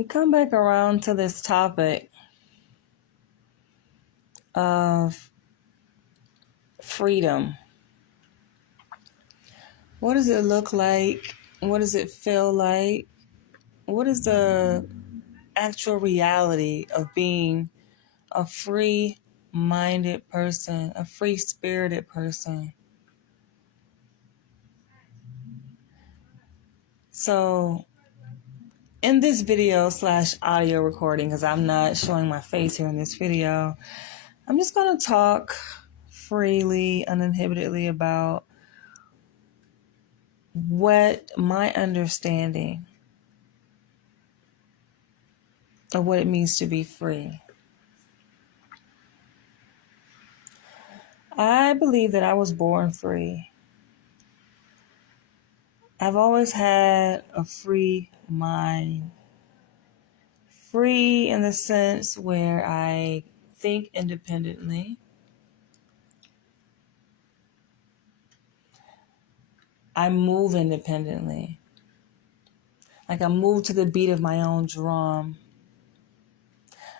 We come back around to this topic of freedom. What does it look like? What does it feel like? What is the actual reality of being a free-minded person, a free-spirited person? So, in this video / audio recording, because I'm not showing my face here in this video, I'm just going to talk freely, uninhibitedly about what my understanding of what it means to be free. I believe that I was born free. I've always had a free mind. Free in the sense where I think independently. I move independently. Like I move to the beat of my own drum.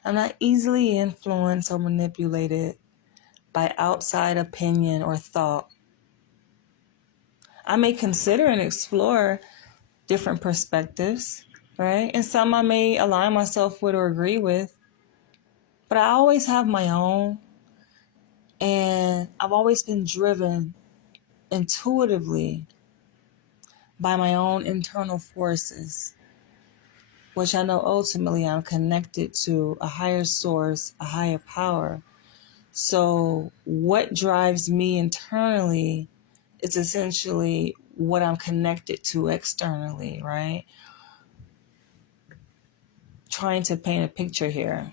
I'm not easily influenced or manipulated by outside opinion or thought. I may consider and explore different perspectives, right? And some I may align myself with or agree with, but I always have my own, and I've always been driven intuitively by my own internal forces, which I know ultimately I'm connected to a higher source, a higher power. So what drives me internally is essentially what I'm connected to externally, right? Trying to paint a picture here.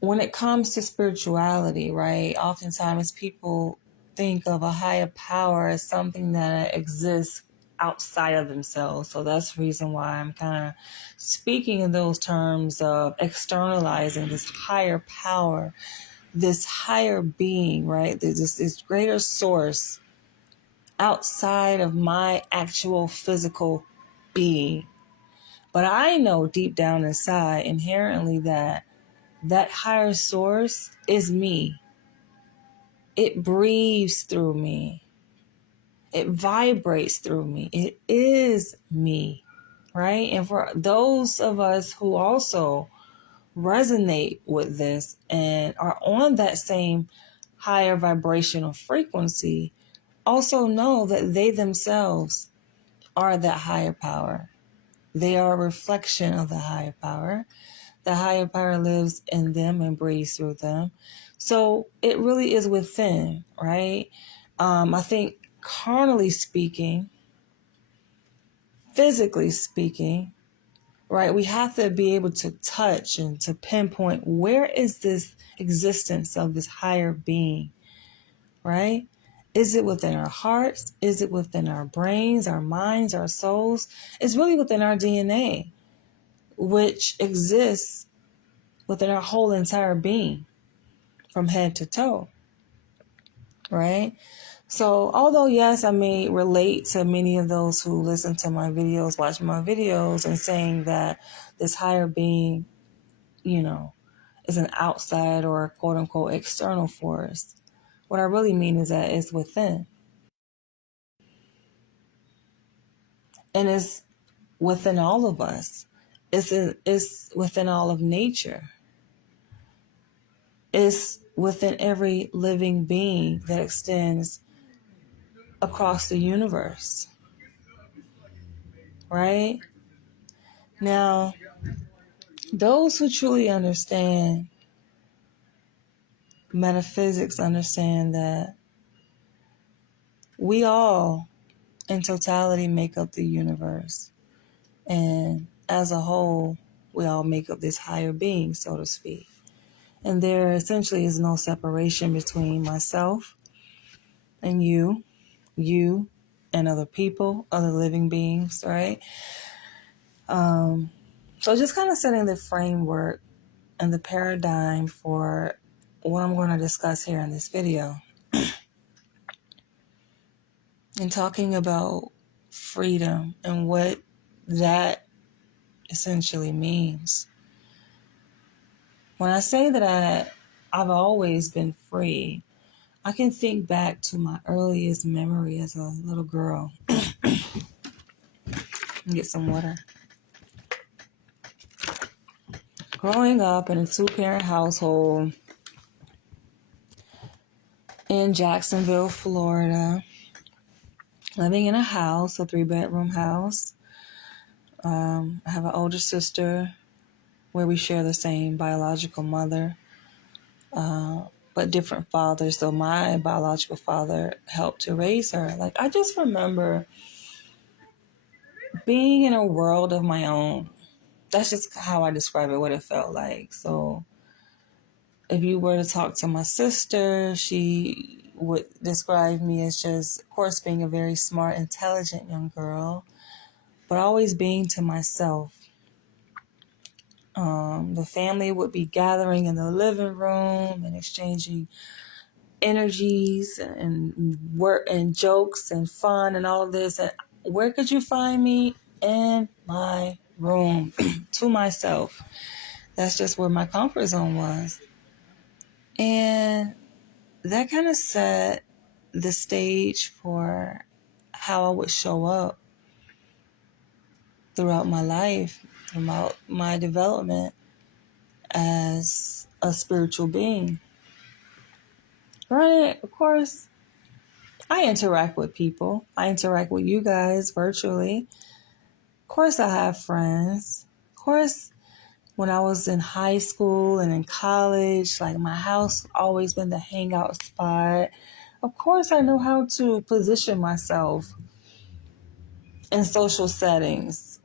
When it comes to spirituality, right, oftentimes people think of a higher power as something that exists outside of themselves. So that's the reason why I'm kind of speaking in those terms of externalizing this higher power, this higher being, right? There's this greater source outside of my actual physical being. But I know deep down inside inherently that higher source is me. It breathes through me. It vibrates through me. It is me, right? And for those of us who also resonate with this and are on that same higher vibrational frequency, also know that they themselves are that higher power. They are a reflection of the higher power. The higher power lives in them and breathes through them. So it really is within, right? I think carnally speaking, physically speaking, right, we have to be able to touch and to pinpoint where is this existence of this higher being, right? Is it within our hearts? Is it within our brains, our minds, our souls? It's really within our DNA, which exists within our whole entire being from head to toe, right? So although, yes, I may relate to many of those who listen to my videos, watch my videos, and saying that this higher being, is an outside or quote unquote external force. What I really mean is that it's within. And it's within all of us. It's within all of nature. It's within every living being that extends across the universe. Right? Now, those who truly understand metaphysics understand that we all, in totality, make up the universe. And as a whole, we all make up this higher being, so to speak. And there essentially is no separation between myself and you and other people, other living beings, right? So just kind of setting the framework and the paradigm for what I'm going to discuss here in this video. And talking about freedom and what that essentially means. When I say that I've always been free, I can think back to my earliest memory as a little girl. Get some water. Growing up in a 2-parent household in Jacksonville, Florida, living in a house, a 3-bedroom house. I have an older sister where we share the same biological mother, but different fathers. So my biological father helped to raise her. Like, I just remember being in a world of my own. That's just how I describe it, what it felt like. So if you were to talk to my sister, she would describe me as just, of course, being a very smart, intelligent young girl, but always being to myself. The family would be gathering in the living room and exchanging energies and work and jokes and fun and all of this. And where could you find me? In my room, to myself. That's just where my comfort zone was. And that kind of set the stage for how I would show up throughout my life, throughout my development as a spiritual being. Granted, of course, I interact with people. I interact with you guys virtually. Of course, I have friends. Of course, when I was in high school and in college, like, my house always been the hangout spot. Of course, I know how to position myself in social settings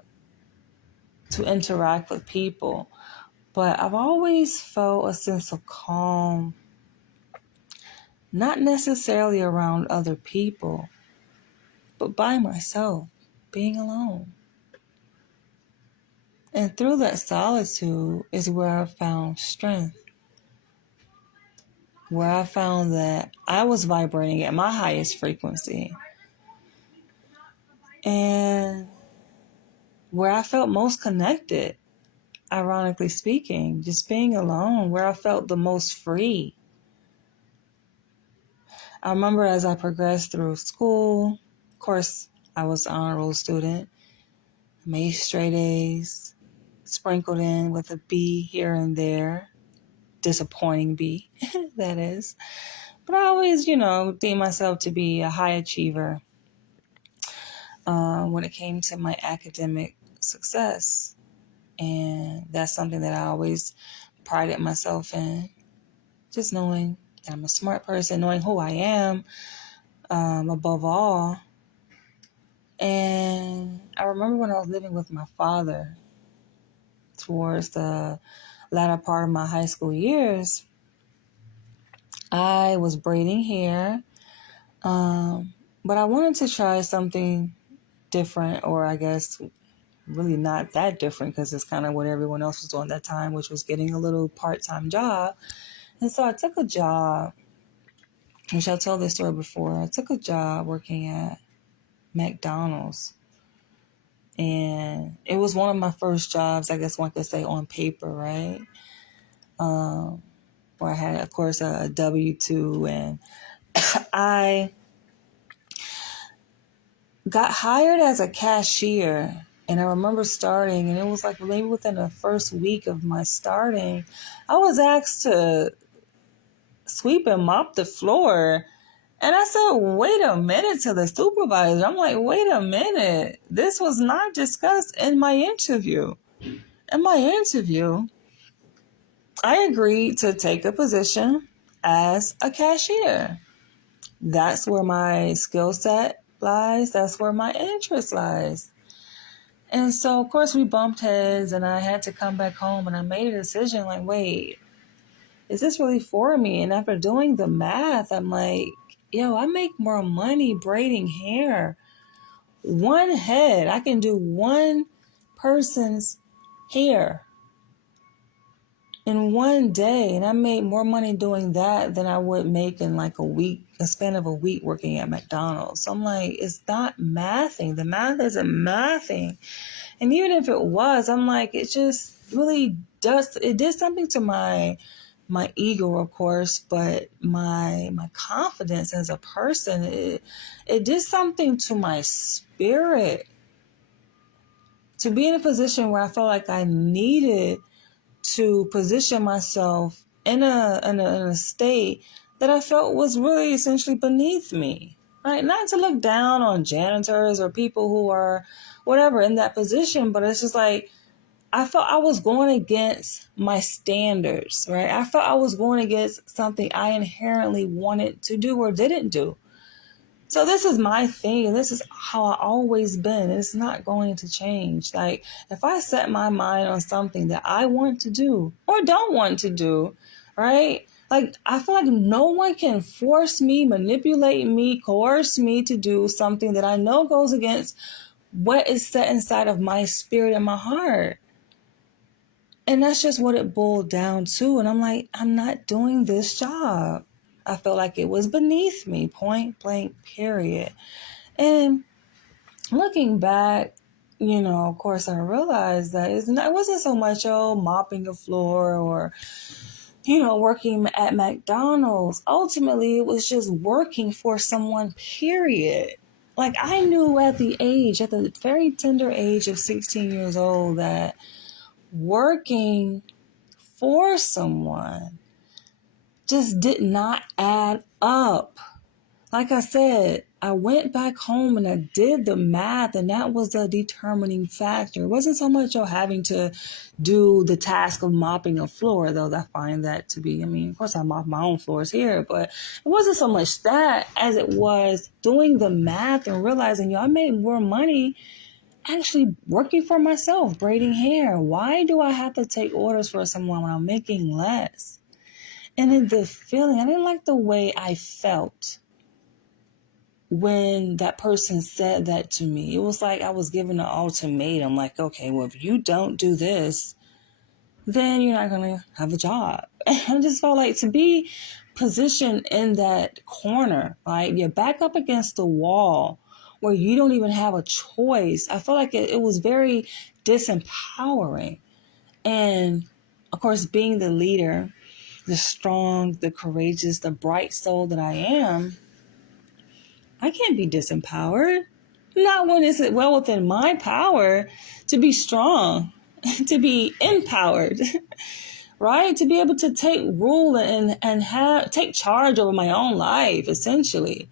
to interact with people. But I've always felt a sense of calm, not necessarily around other people, but by myself, being alone. And through that solitude is where I found strength, where I found that I was vibrating at my highest frequency, and where I felt most connected, ironically speaking, just being alone, where I felt the most free. I remember as I progressed through school, of course, I was an honor roll student, made straight A's, sprinkled in with a B here and there, disappointing B, that is. But I always, deemed myself to be a high achiever when it came to my academic success. And that's something that I always prided myself in, just knowing that I'm a smart person, knowing who I am above all. And I remember when I was living with my father towards the latter part of my high school years, I was braiding hair, but I wanted to try something different, or I guess really not that different, because it's kind of what everyone else was doing at that time, which was getting a little part-time job. And so I took a job, which I've told this story before. I took a job working at McDonald's. And it was one of my first jobs, I guess one could say, on paper, right? Where I had, of course, a W-2. And I got hired as a cashier. And I remember starting, and it was like maybe within the first week of my starting, I was asked to sweep and mop the floor. And I said, wait a minute, to the supervisor. I'm like, wait a minute. This was not discussed in my interview. In my interview, I agreed to take a position as a cashier. That's where my skill set lies. That's where my interest lies. And so, of course, we bumped heads, and I had to come back home, and I made a decision like, wait, is this really for me? And after doing the math, I'm like, I make more money braiding hair. One head, I can do one person's hair. in one day, and I made more money doing that than I would make in like a span of a week working at McDonald's. So I'm like, it's not mathing. The math isn't mathing. And even if it was, I'm like, it just really does. It did something to my ego, of course, but my confidence as a person. It did something to my spirit. To be in a position where I felt like I needed to position myself in a state that I felt was really essentially beneath me. Right? Not to look down on janitors or people who are whatever in that position, but it's just like I felt I was going against my standards, right? I felt I was going against something I inherently wanted to do or didn't do. So this is my thing, and this is how I always been. It's not going to change. Like if I set my mind on something that I want to do or don't want to do, right? Like I feel like no one can force me, manipulate me, coerce me to do something that I know goes against what is set inside of my spirit and my heart. And that's just what it boiled down to. And I'm like, I'm not doing this job. I felt like it was beneath me, point blank, period. And looking back, of course, I realized that it wasn't so much, mopping the floor or, working at McDonald's. Ultimately, it was just working for someone, period. Like I knew at the very tender age of 16 years old, that working for someone just did not add up. Like I said, I went back home and I did the math, and that was the determining factor. It wasn't so much having to do the task of mopping a floor, though I find that to be, of course I mop my own floors here, but it wasn't so much that as it was doing the math and realizing, I made more money actually working for myself, braiding hair. Why do I have to take orders for someone when I'm making less? And in the feeling, I didn't like the way I felt when that person said that to me. It was like I was given an ultimatum, like, okay, well, if you don't do this, then you're not going to have a job. And I just felt like to be positioned in that corner, like you're back up against the wall where you don't even have a choice. I felt like it was very disempowering. And of course, being the leader, the strong, the courageous, the bright soul that I am, I can't be disempowered. Not when it's well within my power to be strong, to be empowered, right? To be able to take rule and take charge over my own life, essentially.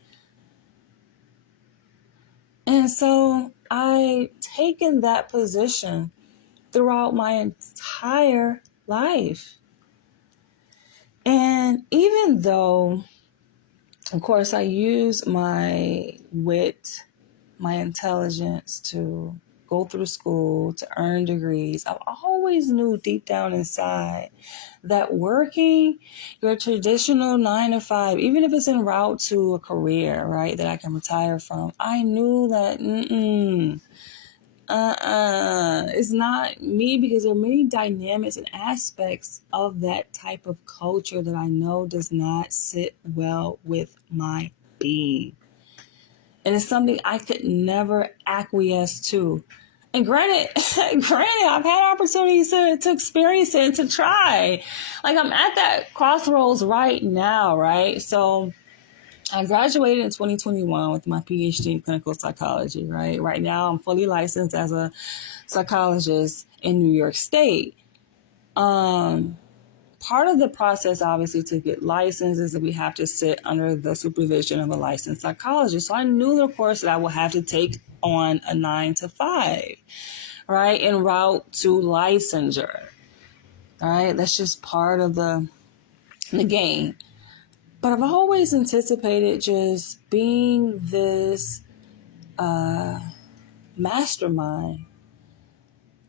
And so I taken that position throughout my entire life. And even though, of course, I use my wit, my intelligence to go through school, to earn degrees, I always knew deep down inside that working your traditional 9 to 5, even if it's en route to a career, right, that I can retire from, I knew that, it's not me, because there are many dynamics and aspects of that type of culture that I know does not sit well with my being. And it's something I could never acquiesce to. And granted, I've had opportunities to experience it and to try. Like I'm at that crossroads right now, right? So I graduated in 2021 with my PhD in clinical psychology, right? Right now I'm fully licensed as a psychologist in New York State. Part of the process, obviously, to get licensed is that we have to sit under the supervision of a licensed psychologist. So I knew, of course, that I would have to take on a 9 to 5, right, en route to licensure. All right, that's just part of the game. But I've always anticipated just being this mastermind,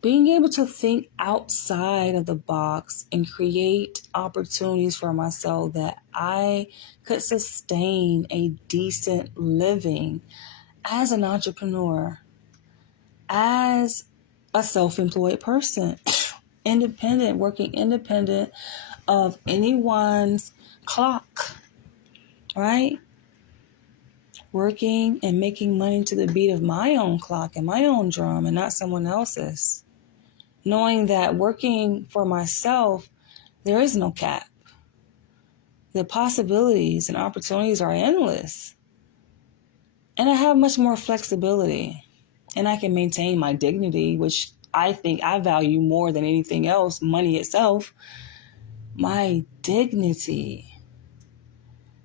being able to think outside of the box and create opportunities for myself that I could sustain a decent living as an entrepreneur, as a self-employed person. independent, working independent of anyone's clock, right? Working and making money to the beat of my own clock and my own drum and not someone else's. Knowing that working for myself, there is no cap. The possibilities and opportunities are endless. And I have much more flexibility. And I can maintain my dignity, which I think I value more than anything else, money itself. My dignity.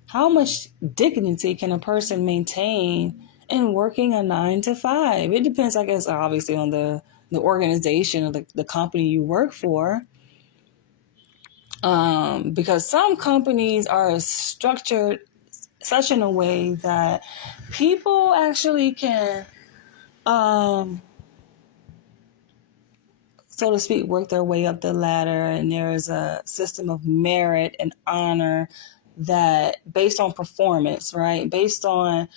How much dignity can a person maintain in working a 9 to 5? It depends, I guess, obviously on the organization or the company you work for. Because some companies are structured such in a way that people actually can, so to speak, work their way up the ladder, and there is a system of merit and honor that based on performance, right? Based on,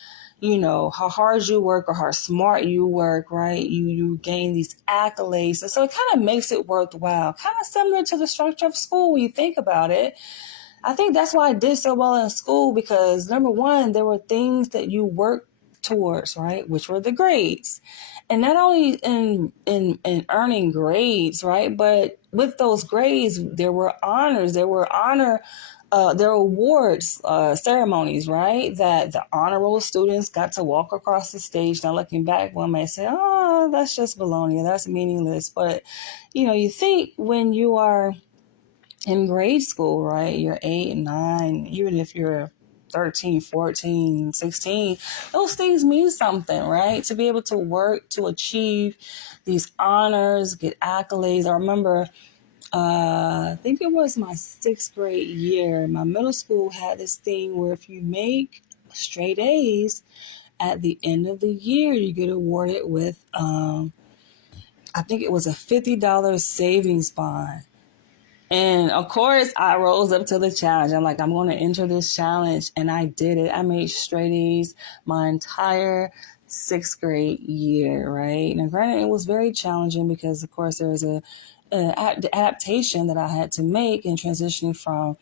how hard you work or how smart you work, right? You gain these accolades. And so it kind of makes it worthwhile, kind of similar to the structure of school when you think about it. I think that's why I did so well in school, because number one, there were things that you worked towards, right? Which were the grades. And not only in earning grades, right? But with those grades, there were honors, there were awards, ceremonies, right? That the honor roll students got to walk across the stage. Now looking back, one may say, oh, that's just baloney, that's meaningless. But, you think when you are in grade school, right? You're 8 and 9, even if you're 13, 14, 16, those things mean something, right? To be able to work to achieve these honors, get accolades. I remember, I think it was my 6th grade year, my middle school had this thing where if you make straight A's at the end of the year, you get awarded with, I think it was a $50 savings bond. And of course, I rose up to the challenge. I'm like, I'm going to enter this challenge. And I did it. I made straight A's my entire 6th grade year, right? Now, granted, it was very challenging because, of course, there was the adaptation that I had to make in transitioning from,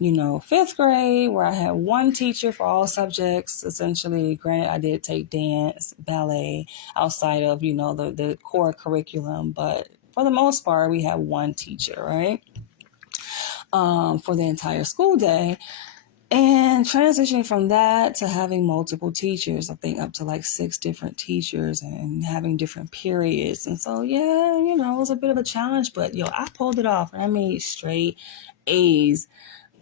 5th grade, where I had one teacher for all subjects. Essentially, granted, I did take dance, ballet outside of, the core curriculum. But for the most part, we had one teacher, right? For the entire school day. And transitioning from that to having multiple teachers, I think up to like 6 different teachers and having different periods. And so, yeah, it was a bit of a challenge, but I pulled it off and I made straight A's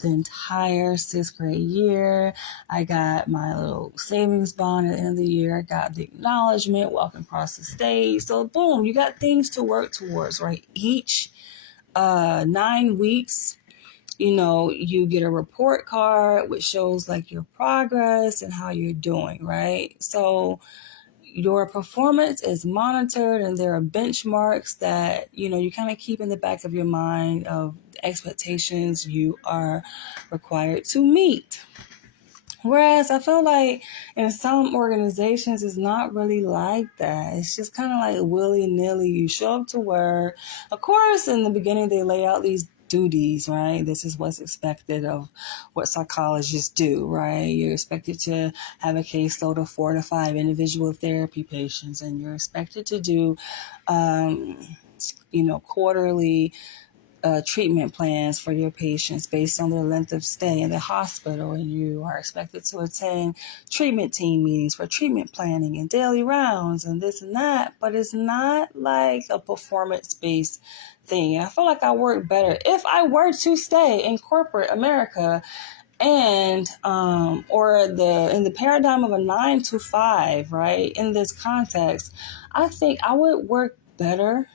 the entire 6th grade year. I got my little savings bond at the end of the year. I got the acknowledgement walking across the stage. So boom, you got things to work towards, right? Each 9 weeks, you get a report card which shows like your progress and how you're doing, right? So your performance is monitored, and there are benchmarks that, you kind of keep in the back of your mind of the expectations you are required to meet. Whereas I feel like in some organizations, it's not really like that. It's just kind of like willy-nilly. You show up to work. Of course, in the beginning, they lay out these duties, right? This is what's expected of what psychologists do, right? You're expected to have a caseload of 4 to 5 individual therapy patients, and you're expected to do, quarterly treatment plans for your patients based on their length of stay in the hospital, and you are expected to attend treatment team meetings for treatment planning and daily rounds and this and that. But it's not like a performance-based thing. And I feel like I work better if I were to stay in corporate America and or in the paradigm of a 9 to 5, right? In this context, I think I would work better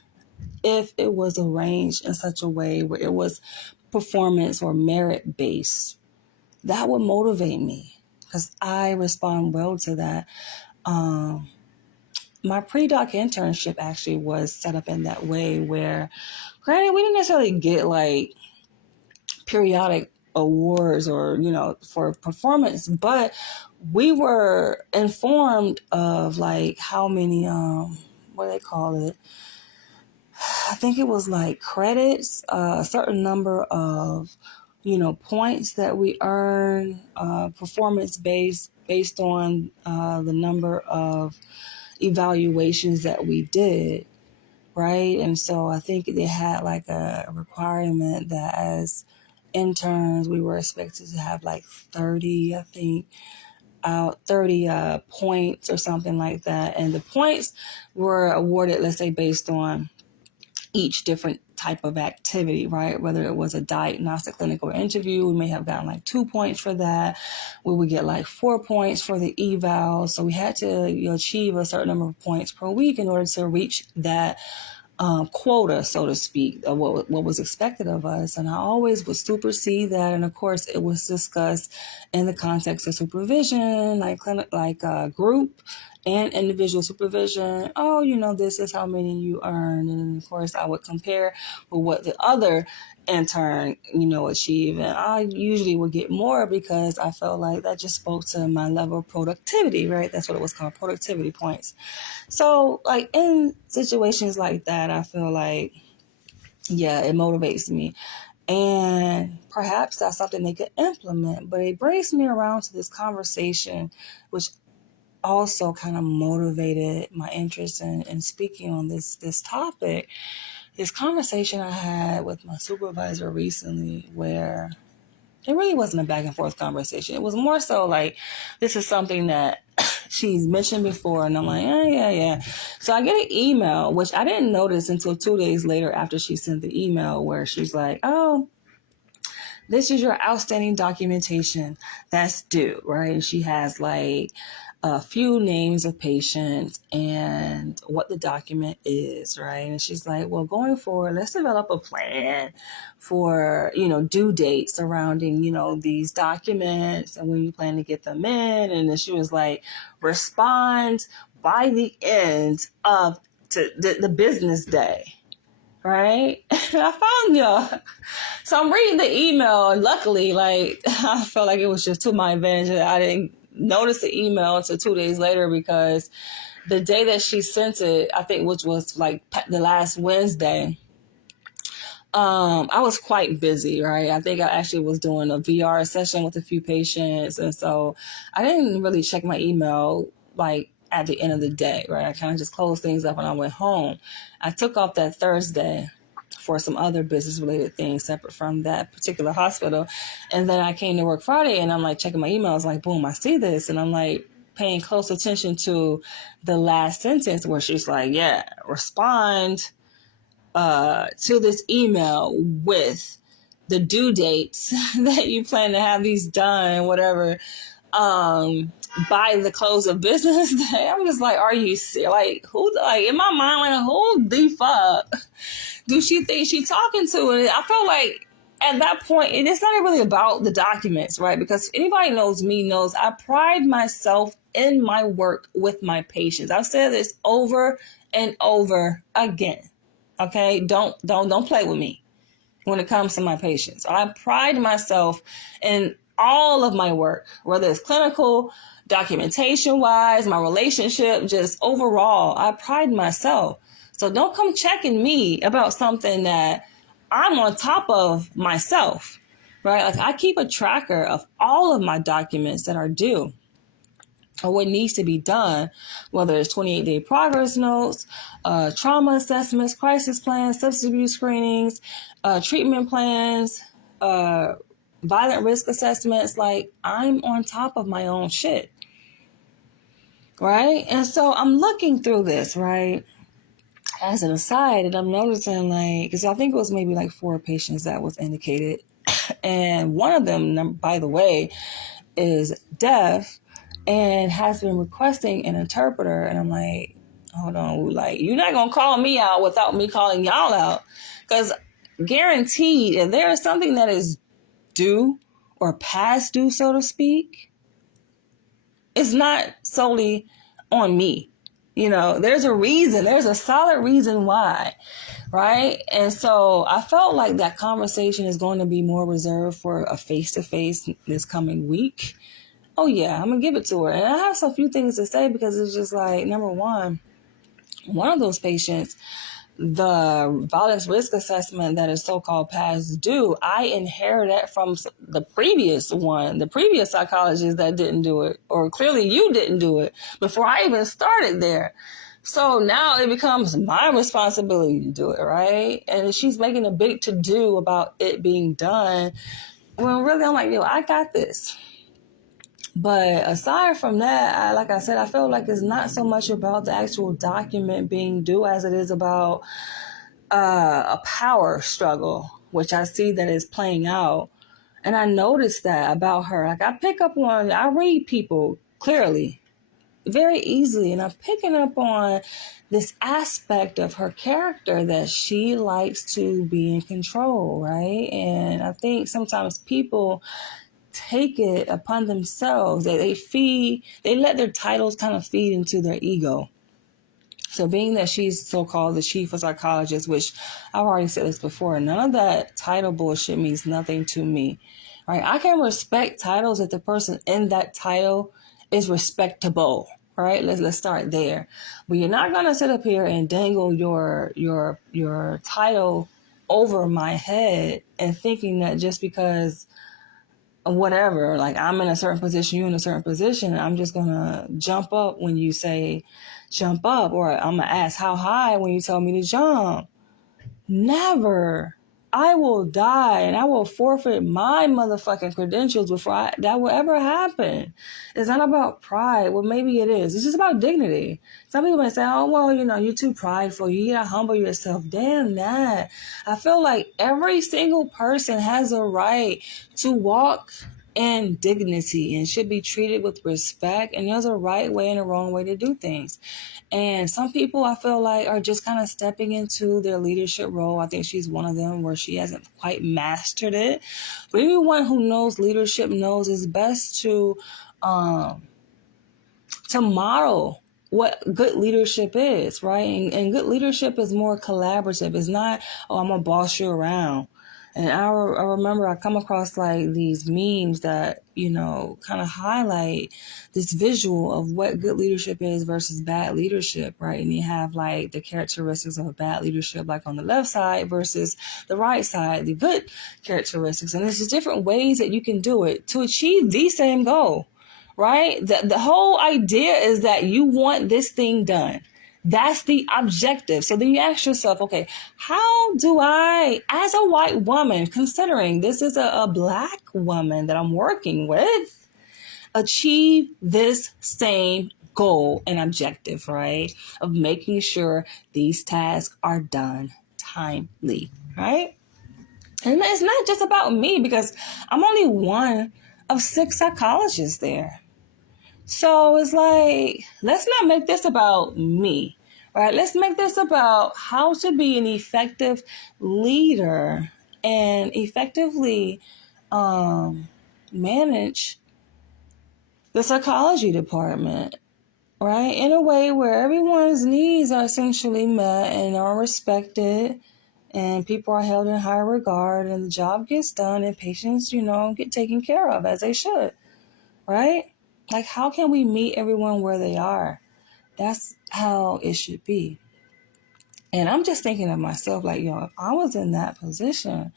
if it was arranged in such a way where it was performance or merit based. That would motivate me because I respond well to that. My pre-doc internship actually was set up in that way where, granted, we didn't necessarily get like periodic awards or, for performance, but we were informed of like how many, what do they call it? I think it was like credits, a certain number of, points that we earn, performance based on the number of evaluations that we did, right? And so I think they had like a requirement that as interns we were expected to have like 30, I think, out 30 points or something like that. And the points were awarded, let's say, based on each different type of activity, right? Whether it was a diagnostic clinical interview, we may have gotten like 2 points for that. We would get like 4 points for the eval. So we had to achieve a certain number of points per week in order to reach that quota, so to speak, of what was expected of us. And I always would supersede that. And of course, it was discussed in the context of supervision, like group and individual supervision. Oh, this is how many you earn. And of course, I would compare with what the other intern, achieve. And I usually would get more because I felt like that just spoke to my level of productivity, right? That's what it was called, productivity points. So, like, in situations like that, I feel like, yeah, it motivates me. And perhaps that's something they could implement. But it brings me around to this conversation, which also kind of motivated my interest in speaking on this topic. This conversation I had with my supervisor recently, where it really wasn't a back and forth conversation. It was more so like, this is something that she's mentioned before. And I'm like, yeah. So I get an email, which I didn't notice until 2 days later after she sent the email, where she's like, oh, this is your outstanding documentation that's due, right? And she has like a few names of patients and what the document is, right? And she's like, well, going forward, let's develop a plan for, due dates surrounding, these documents and when you plan to get them in. And then she was like, respond by the end of the business day, right? And I found y'all. So I'm reading the email, and luckily, like, I felt like it was just to my advantage that I didn't notice the email until 2 days later, because the day that she sent it, I think, which was like the last Wednesday, I was quite busy, right? I think I actually was doing a VR session with a few patients, and so I didn't really check my email like at the end of the day, right? I kind of just closed things up and I went home. I took off that Thursday for some other business related things separate from that particular hospital. And then I came to work Friday and I'm like checking my emails, like, boom, I see this. And I'm like paying close attention to the last sentence where she's like, yeah, respond to this email with the due dates that you plan to have these done, whatever, by the close of business day. I'm just like, are you serious? Like, who, like, in my mind, like, who the fuck do she think she's talking to? And I felt like at that point, and it's not really about the documents, right? Because anybody knows me knows I pride myself in my work with my patients. I've said this over and over again. Okay, don't play with me when it comes to my patients. I pride myself in all of my work, whether it's clinical, documentation wise, my relationship, just overall. I pride myself. So don't come checking me about something that I'm on top of myself, right? Like, I keep a tracker of all of my documents that are due or what needs to be done, whether it's 28-day progress notes, trauma assessments, crisis plans, substance abuse screenings, treatment plans, violent risk assessments. Like, I'm on top of my own shit, right? And so I'm looking through this, right, as an aside, and I'm noticing, like, because I think it was maybe like 4 patients that was indicated. And one of them, by the way, is deaf and has been requesting an interpreter. And I'm like, hold on, like, you're not going to call me out without me calling y'all out. Because guaranteed, if there is something that is due or past due, so to speak, it's not solely on me. There's a reason. There's a solid reason why, right? And so I felt like that conversation is going to be more reserved for a face-to-face this coming week. Oh, yeah, I'm going to give it to her. And I have a few things to say because it's just like, number one of those patients the violence risk assessment that is so-called past due, I inherited that from the previous one, the previous psychologist that didn't do it, or clearly you didn't do it before I even started there. So now it becomes my responsibility to do it, right? And she's making a big to-do about it being done, when really I'm like, yo, I got this. But aside from that, like I said, I feel like it's not so much about the actual document being due as it is about a power struggle, which I see that is playing out. And I noticed that about her. Like I read people clearly, very easily, and I'm picking up on this aspect of her character that she likes to be in control, right? And I think sometimes people take it upon themselves that they let their titles kind of feed into their ego. So being that she's so-called the chief of psychologists, which I've already said this before, none of that title bullshit means nothing to me, right? I can respect titles if the person in that title is respectable, right? Let's start there. But you're not gonna sit up here and dangle your title over my head and thinking that just because whatever, like I'm in a certain position, you're in a certain position, I'm just gonna jump up when you say jump up, or I'm gonna ask how high when you tell me to jump. Never. I will die and I will forfeit my motherfucking credentials before that will ever happen. It's not about pride. Well, maybe it is. It's just about dignity. Some people may say, oh, well, you're too prideful. You gotta humble yourself. Damn that. I feel like every single person has a right to walk in dignity and should be treated with respect. And there's a right way and a wrong way to do things. And some people I feel like are just kind of stepping into their leadership role. I think she's one of them where she hasn't quite mastered it. But anyone who knows leadership knows it's best to model what good leadership is, right? And good leadership is more collaborative. It's not, oh, I'm going to boss you around. And I remember I come across like these memes that, kind of highlight this visual of what good leadership is versus bad leadership, right? And you have like the characteristics of bad leadership, like on the left side versus the right side, the good characteristics. And there's just different ways that you can do it to achieve the same goal, right? The whole idea is that you want this thing done. That's the objective. So then you ask yourself, okay, how do I, as a white woman, considering this is a black woman that I'm working with, achieve this same goal and objective, right? Of making sure these tasks are done timely, right? And it's not just about me because I'm only one of 6 psychologists there. So it's like, let's not make this about me, right? Let's make this about how to be an effective leader and effectively manage the psychology department, right? In a way where everyone's needs are essentially met and are respected and people are held in high regard and the job gets done and patients, get taken care of as they should, right? Like, how can we meet everyone where they are? That's how it should be. And I'm just thinking of myself, like, if I was in that position,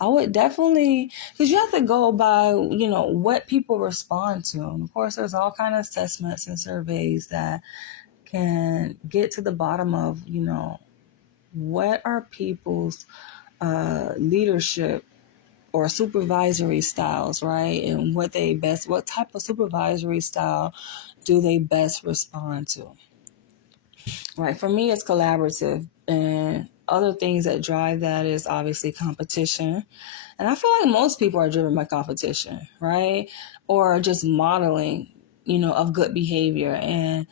I would definitely, because you have to go by, what people respond to. And of course, there's all kind of assessments and surveys that can get to the bottom of, what are people's leadership or supervisory styles, right? And what type of supervisory style do they best respond to? Right. For me, it's collaborative, and other things that drive that is obviously competition. And I feel like most people are driven by competition, right? Or just modeling, of good behavior. And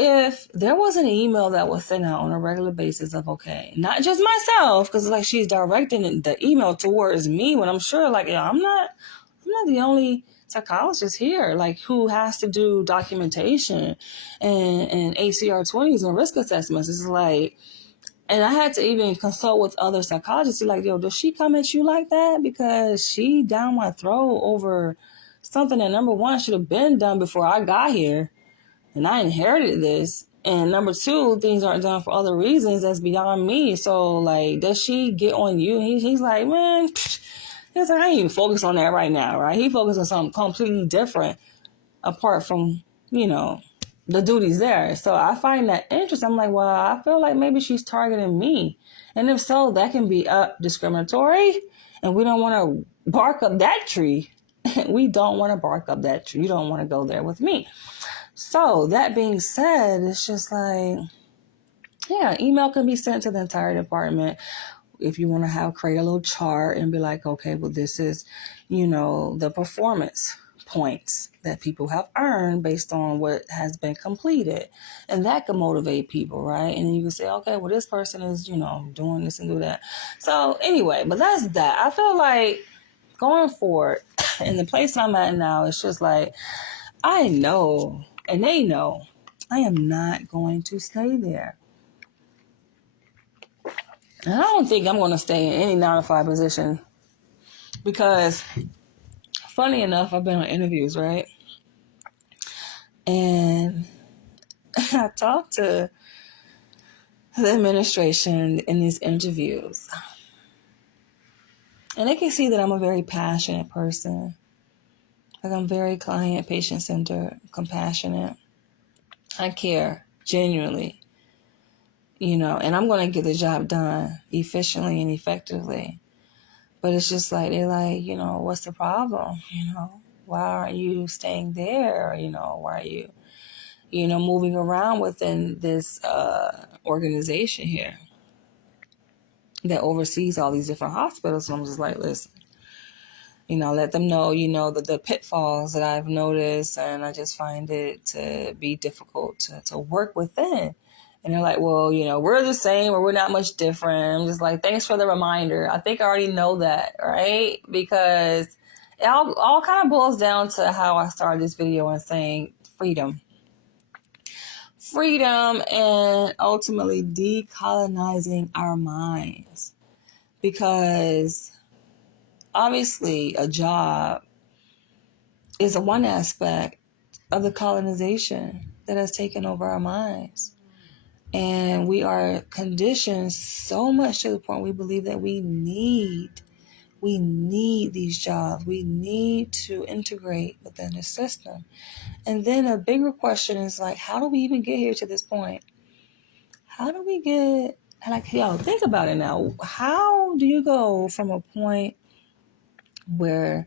if there was an email that was sent out on a regular basis of, okay, not just myself, because like she's directing the email towards me when I'm sure like, I'm not the only psychologist here, like who has to do documentation and ACR 20s and risk assessments. It's like, and I had to even consult with other psychologists, like, does she come at you like that? Because she down my throat over something that number one should have been done before I got here. And I inherited this. And number two, things aren't done for other reasons that's beyond me. So, like, does she get on you? He's like, man, he's like, I ain't even focused on that right now, right? He focused on something completely different apart from, the duties there. So I find that interesting. I'm like, well, I feel like maybe she's targeting me. And if so, that can be discriminatory. And we don't want to bark up that tree. We don't want to bark up that tree. You don't want to go there with me. So that being said, it's just like, yeah, email can be sent to the entire department. If you want to create a little chart and be like, okay, well, this is, the performance points that people have earned based on what has been completed. And that can motivate people, right? And then you can say, okay, well, this person is, doing this and do that. So anyway, but that's that. I feel like going forward, in the place I'm at now, it's just like, I know, and they know, I am not going to stay there. And I don't think I'm going to stay in any 9-to-5 position because, funny enough, I've been on interviews, right? And I talked to the administration in these interviews. And they can see that I'm a very passionate person. Like, I'm very client, patient-centered, compassionate. I care, genuinely. And I'm going to get the job done efficiently and effectively. But it's just like, they're like, what's the problem? Why aren't you staying there? Why are you, moving around within this organization here that oversees all these different hospitals? So I'm just like, listen, let them know, the pitfalls that I've noticed, and I just find it to be difficult to work within. And they're like, well, we're the same or we're not much different. I'm just like, thanks for the reminder. I think I already know that, right? Because it all kind of boils down to how I started this video and saying freedom. Freedom and ultimately decolonizing our minds. Because obviously a job is one aspect of the colonization that has taken over our minds. And we are conditioned so much to the point we believe that we need these jobs. We need to integrate within the system. And then a bigger question is like, how do we even get here to this point? How do we get, think about it now. How do you go from a point where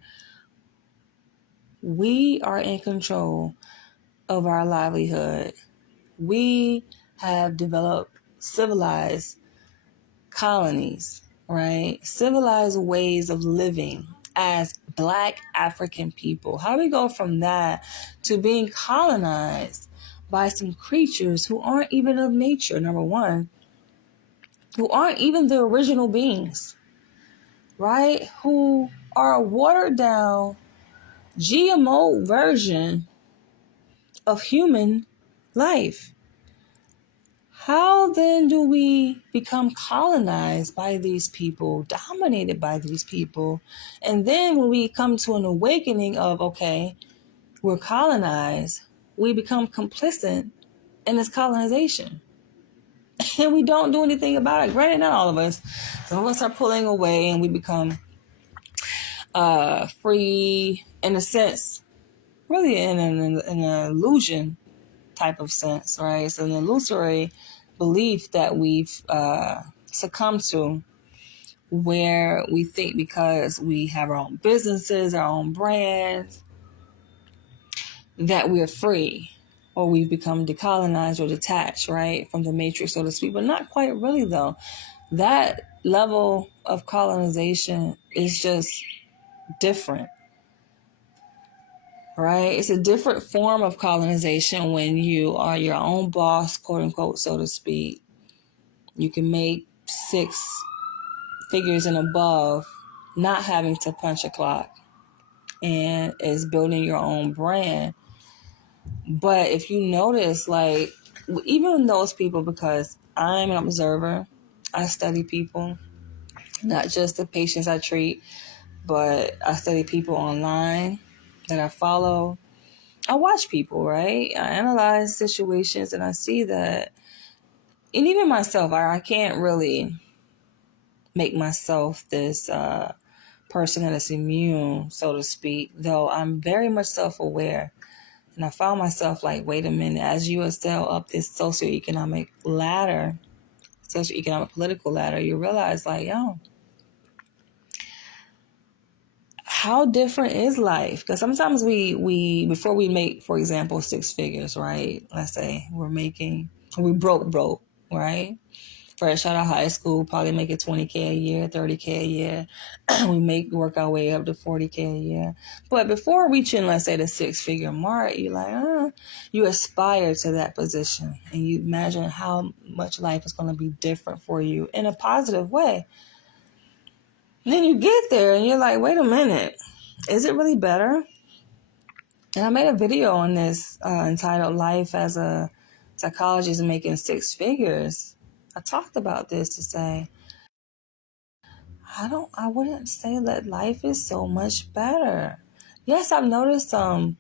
we are in control of our livelihood? We have developed civilized colonies, right? Civilized ways of living as Black African people. How do we go from that to being colonized by some creatures who aren't even of nature, number one, who aren't even the original beings, right? Who are a watered down GMO version of human life. How then do we become colonized by these people, dominated by these people? And then when we come to an awakening of, okay, we're colonized, we become complicit in this colonization. And we don't do anything about it. Granted, not all of us. Some of us are pulling away and we become free in a sense, really in an illusion type of sense, right? It's an illusory belief that we've succumbed to, where we think because we have our own businesses, our own brands, that we're free, or we've become decolonized or detached, right, from the matrix, so to speak. But not quite really, though. That level of colonization is just different. Right? It's a different form of colonization when you are your own boss, quote unquote, so to speak. You can make 6 figures and above, not having to punch a clock, and is building your own brand. But if you notice, like, even those people, because I'm an observer, I study people, not just the patients I treat, but I study people online that I follow. I watch people, right? I analyze situations and I see that, and even myself, I can't really make myself this person that is immune, so to speak, though I'm very much self-aware. And I found myself like, wait a minute, as you ascend up this socioeconomic ladder, socioeconomic political ladder, you realize like, yo, how different is life? Because sometimes we before we make, for example, six figures, right? Let's say we broke, right? Fresh out of high school, probably making 20K a year, 30K a year. We work our way up to 40K a year. But before reaching, let's say, the six-figure mark, you're like, you aspire to that position. And you imagine how much life is going to be different for you in a positive way. And then you get there and you're like, wait a minute, is it really better? And I made a video on this entitled Life as a Psychologist Making Six Figures. I talked about this to say, I wouldn't say that life is so much better. Yes, I've noticed some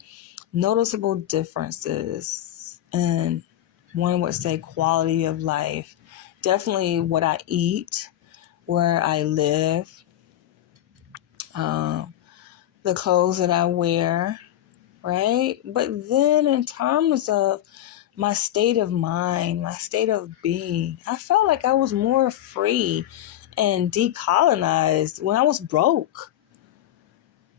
noticeable differences in, one would say, quality of life. Definitely what I eat, where I live, the clothes that I wear, right? But then in terms of my state of mind, my state of being, I felt like I was more free and decolonized when I was broke.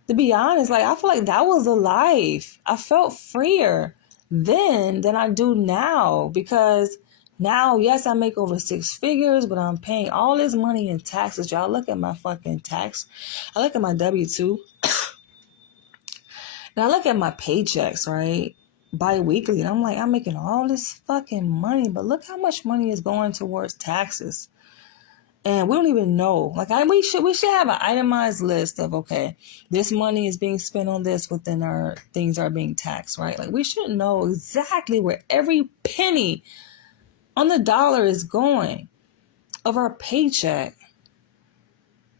To be honest, like, I feel like that was a life. I felt freer then than I do now, because now, yes, I make over six figures, but I'm paying all this money in taxes. Y'all look at my fucking tax. I look at my W-2. And I look at my paychecks, right? Bi-weekly. And I'm like, I'm making all this fucking money, but look how much money is going towards taxes. And we don't even know. Like, we should have an itemized list of, okay, this money is being spent on this within our things are being taxed, right? Like, we should know exactly where every penny on the dollar is going of our paycheck.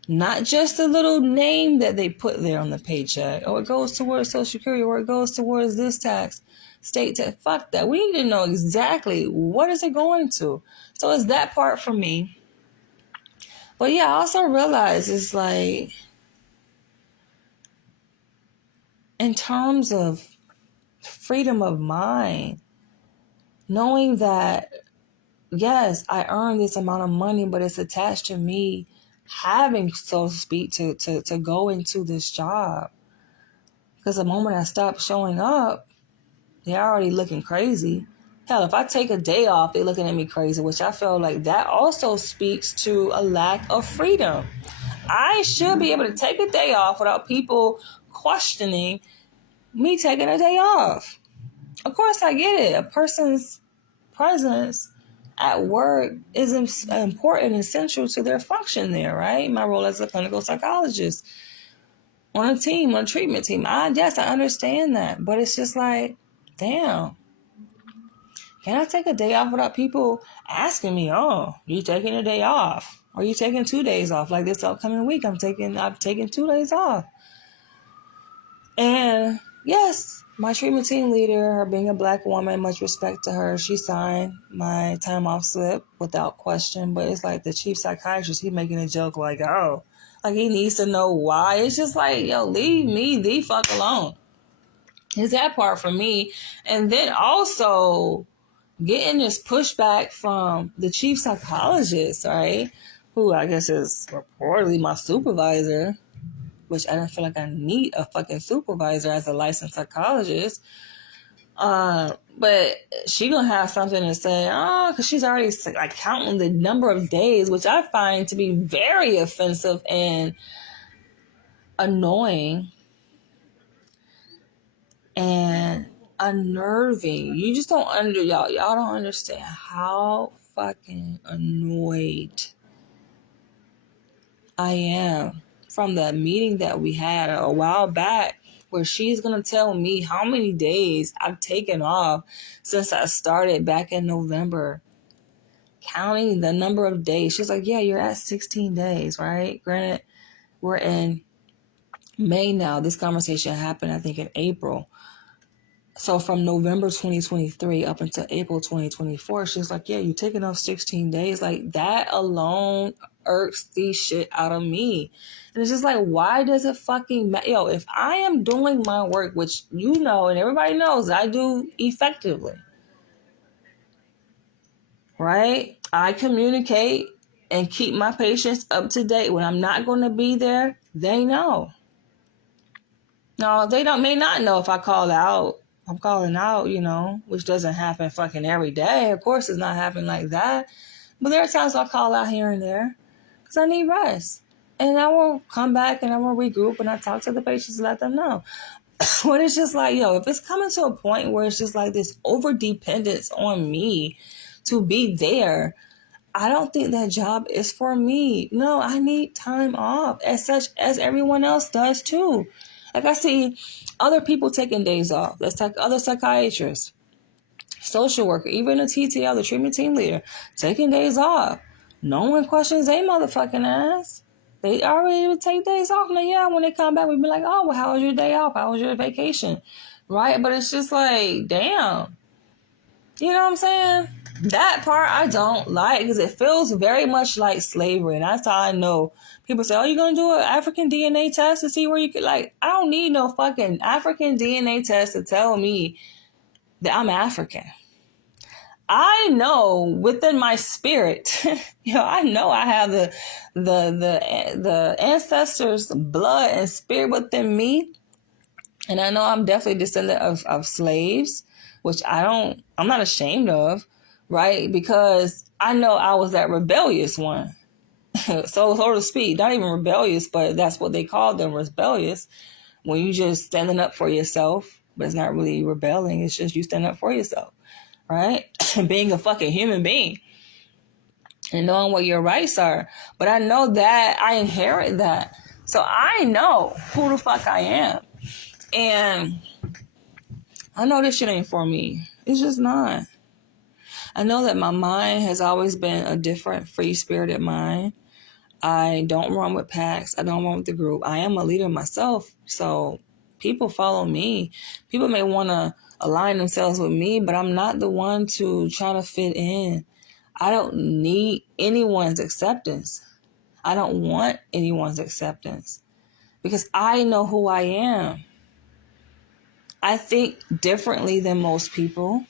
Not just the little name that they put there on the paycheck. Oh, it goes towards Social Security, or it goes towards this tax, state tax. Fuck that. We need to know exactly what is it going to. So it's that part for me. But yeah, I also realize it's like, in terms of freedom of mind, knowing that, yes, I earned this amount of money, but it's attached to me having, so to speak, to go into this job. Because the moment I stop showing up, they're already looking crazy. Hell, if I take a day off, they're looking at me crazy, which I feel like that also speaks to a lack of freedom. I should be able to take a day off without people questioning me taking a day off. Of course, I get it. A person's presence at work is important and essential to their function there, right? My role as a clinical psychologist on a team, on a treatment team. Yes, I understand that. But it's just like, damn. Can I take a day off without people asking me, oh, you taking a day off? Or you taking 2 days off? Like this upcoming week, I'm taking 2 days off. And yes, my treatment team leader, her being a Black woman, much respect to her, she signed my time off slip without question. But it's like the chief psychiatrist, he making a joke like, oh, like he needs to know why. It's just like, yo, leave me the fuck alone. It's that part for me. And then also getting this pushback from the chief psychologist, right? Who I guess is reportedly my supervisor, which I don't feel like I need a fucking supervisor as a licensed psychologist. But she gonna have something to say, because she's already like counting the number of days, which I find to be very offensive and annoying and unnerving. You just don't y'all don't understand how fucking annoyed I am from the meeting that we had a while back, where she's going to tell me how many days I've taken off since I started back in November, counting the number of days. She's like, yeah, you're at 16 days, right? Granted, we're in May now. This conversation happened, I think, in April. So from November 2023 up until April 2024, she's like, yeah, you taking off 16 days. Like, that alone irks the shit out of me. And it's just like, why does it fucking matter? Yo, if I am doing my work, which you know and everybody knows I do effectively, right? I communicate and keep my patients up to date. When I'm not going to be there, they know. No, they may not know if I call out. I'm calling out, which doesn't happen fucking every day. Of course, it's not happening like that. But there are times I call out here and there because I need rest. And I will come back and I will regroup and I talk to the patients and let them know. But it's just like, if it's coming to a point where it's just like this over dependence on me to be there, I don't think that job is for me. No, I need time off, as such as everyone else does too. Like, I see other people taking days off. Let's take other psychiatrists, social worker, even a TTL, the treatment team leader, taking days off. No one questions their motherfucking ass. They already would take days off. Now, yeah, when they come back, we'd be like, oh, well, how was your day off? How was your vacation? Right? But it's just like, damn. You know what I'm saying? That part I don't like because it feels very much like slavery. And that's how I know. People say, oh, you're going to do an African DNA test to see where you could, like, I don't need no fucking African DNA test to tell me that I'm African. I know within my spirit, I know I have the ancestors' blood and spirit within me. And I know I'm definitely a descendant of slaves, which I'm not ashamed of, right? Because I know I was that rebellious one. so to speak, not even rebellious, but that's what they called them, rebellious. When you just standing up for yourself, but it's not really rebelling. It's just you standing up for yourself, right? And being a fucking human being and knowing what your rights are. But I know that I inherit that. So I know who the fuck I am. And I know this shit ain't for me. It's just not. I know that my mind has always been a different, free-spirited mind. I don't run with packs. I don't run with the group. I am a leader myself. So people follow me. People may want to align themselves with me, but I'm not the one to try to fit in. I don't need anyone's acceptance. I don't want anyone's acceptance because I know who I am. I think differently than most people.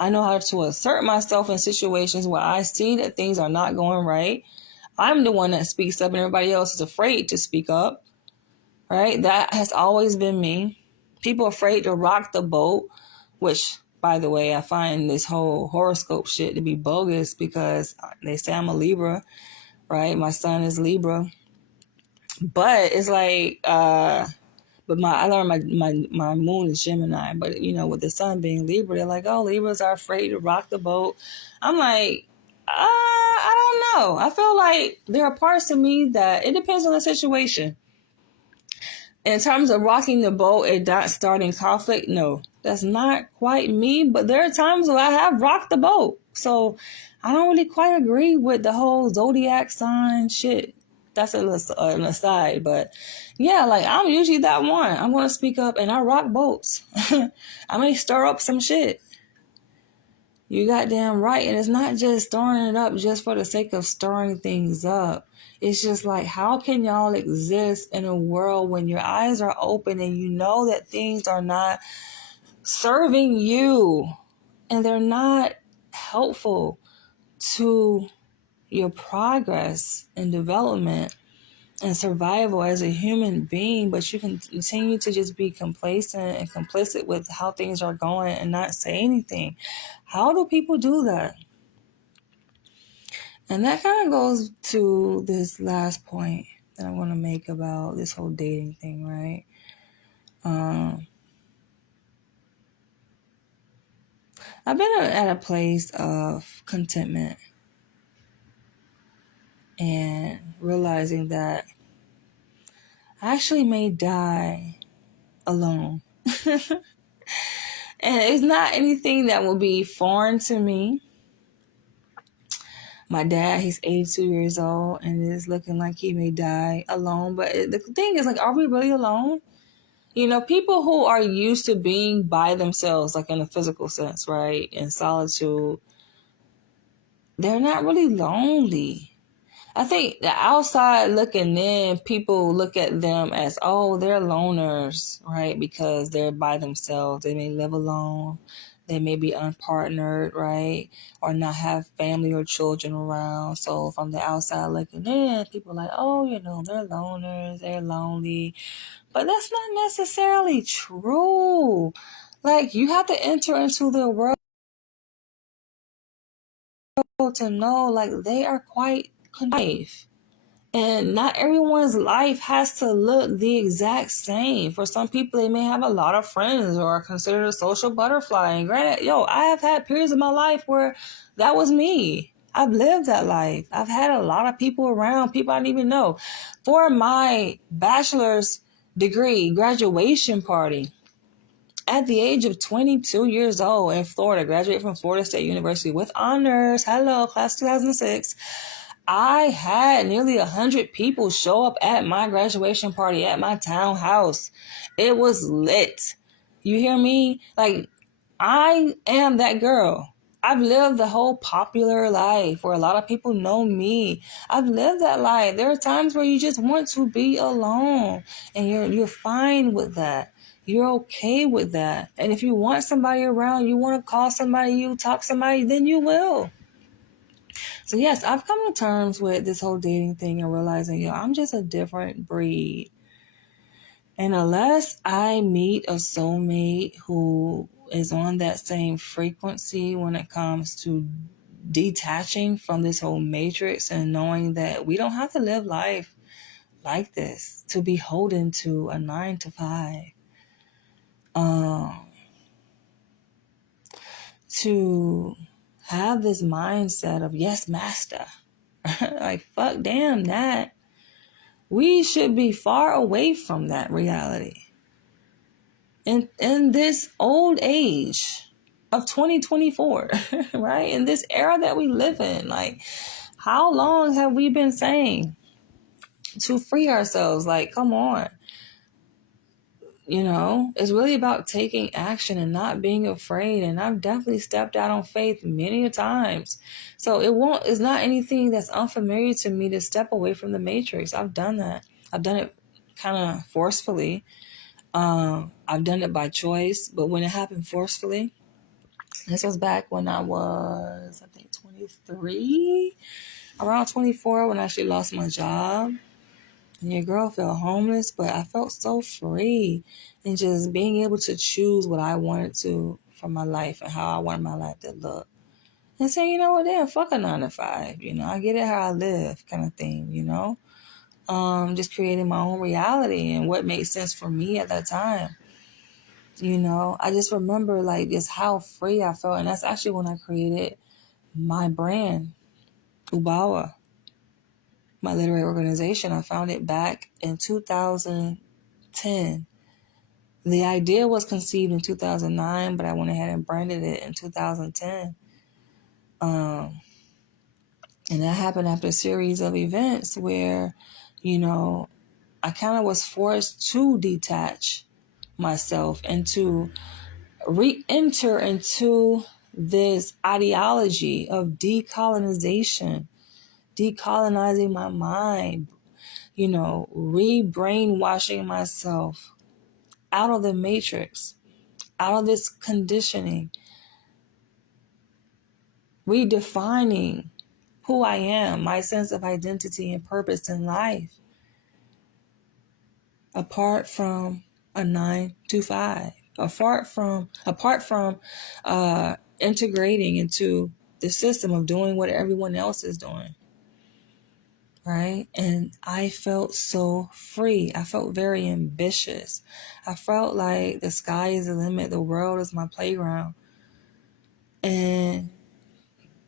I know how to assert myself in situations where I see that things are not going right. I'm the one that speaks up and everybody else is afraid to speak up, right? That has always been me. People are afraid to rock the boat, which, by the way, I find this whole horoscope shit to be bogus because they say I'm a Libra, right? My son is Libra. But it's like, but I learned my moon is Gemini. But, with the sun being Libra, they're like, oh, Libras are afraid to rock the boat. I'm like, I don't know. I feel like there are parts of me that it depends on the situation. In terms of rocking the boat and not starting conflict, no, that's not quite me. But there are times where I have rocked the boat. So I don't really quite agree with the whole zodiac sign shit. That's an aside. But yeah, like I'm usually that one. I'm going to speak up and I rock boats. I may stir up some shit. You goddamn right. And it's not just stirring it up just for the sake of stirring things up. It's just like, how can y'all exist in a world when your eyes are open and you know that things are not serving you and they're not helpful to your progress and development and survival as a human being, but you can continue to just be complacent and complicit with how things are going and not say anything? How do people do that? And that kind of goes to this last point that I'm going to make about this whole dating thing, right? I've been at a place of contentment and realizing that I actually may die alone. And it's not anything that will be foreign to me. My dad, he's 82 years old and is looking like he may die alone. But the thing is, like, are we really alone? People who are used to being by themselves, like in a physical sense, right? In solitude, they're not really lonely. I think the outside looking in, people look at them as, oh, they're loners, right? Because they're by themselves. They may live alone. They may be unpartnered, right? Or not have family or children around. So from the outside looking in, people are like, oh, they're loners, they're lonely. But that's not necessarily true. Like, you have to enter into the world to know, like, they are quite life. And not everyone's life has to look the exact same. For some people, they may have a lot of friends or are considered a social butterfly. And granted, I have had periods of my life where that was me. I've lived that life. I've had a lot of people around, people I didn't even know. For my bachelor's degree graduation party, at the age of 22 years old in Florida, graduated from Florida State University with honors. Hello, class 2006. I had nearly 100 people show up at my graduation party at my townhouse. It was lit. You hear me? Like, I am that girl. I've lived the whole popular life where a lot of people know me. I've lived that life. There are times where you just want to be alone, and you're fine with that. You're okay with that. And if you want somebody around, you want to call somebody, you talk to somebody, then you will. So yes, I've come to terms with this whole dating thing and realizing, I'm just a different breed. And unless I meet a soulmate who is on that same frequency when it comes to detaching from this whole matrix and knowing that we don't have to live life like this, to be beholden to a 9 to 5. To have this mindset of, yes, master. Like, fuck damn that. We should be far away from that reality. In this old age of 2024, right? In this era that we live in, like, how long have we been saying to free ourselves? Like, come on. It's really about taking action and not being afraid. And I've definitely stepped out on faith many times. So it's not anything that's unfamiliar to me to step away from the matrix. I've done that. I've done it kind of forcefully. I've done it by choice, but when it happened forcefully, this was back when I was, I think, 23, around 24, when I actually lost my job. And your girl felt homeless, but I felt so free and just being able to choose what I wanted to for my life and how I wanted my life to look. And say, you know what, damn, fuck a 9 to 5. I get it how I live, kind of thing, just creating my own reality and what made sense for me at that time. I just remember like just how free I felt. And that's actually when I created my brand, Ubawa, my literary organization. I found it back in 2010. The idea was conceived in 2009, but I went ahead and branded it in 2010. And that happened after a series of events where, I kind of was forced to detach myself and to re-enter into this ideology of decolonization, decolonizing my mind, re-brainwashing myself out of the matrix, out of this conditioning, redefining who I am, my sense of identity and purpose in life, apart from a 9 to 5, apart from integrating into the system of doing what everyone else is doing. Right? And I felt so free. I felt very ambitious. I felt like the sky is the limit. The world is my playground. And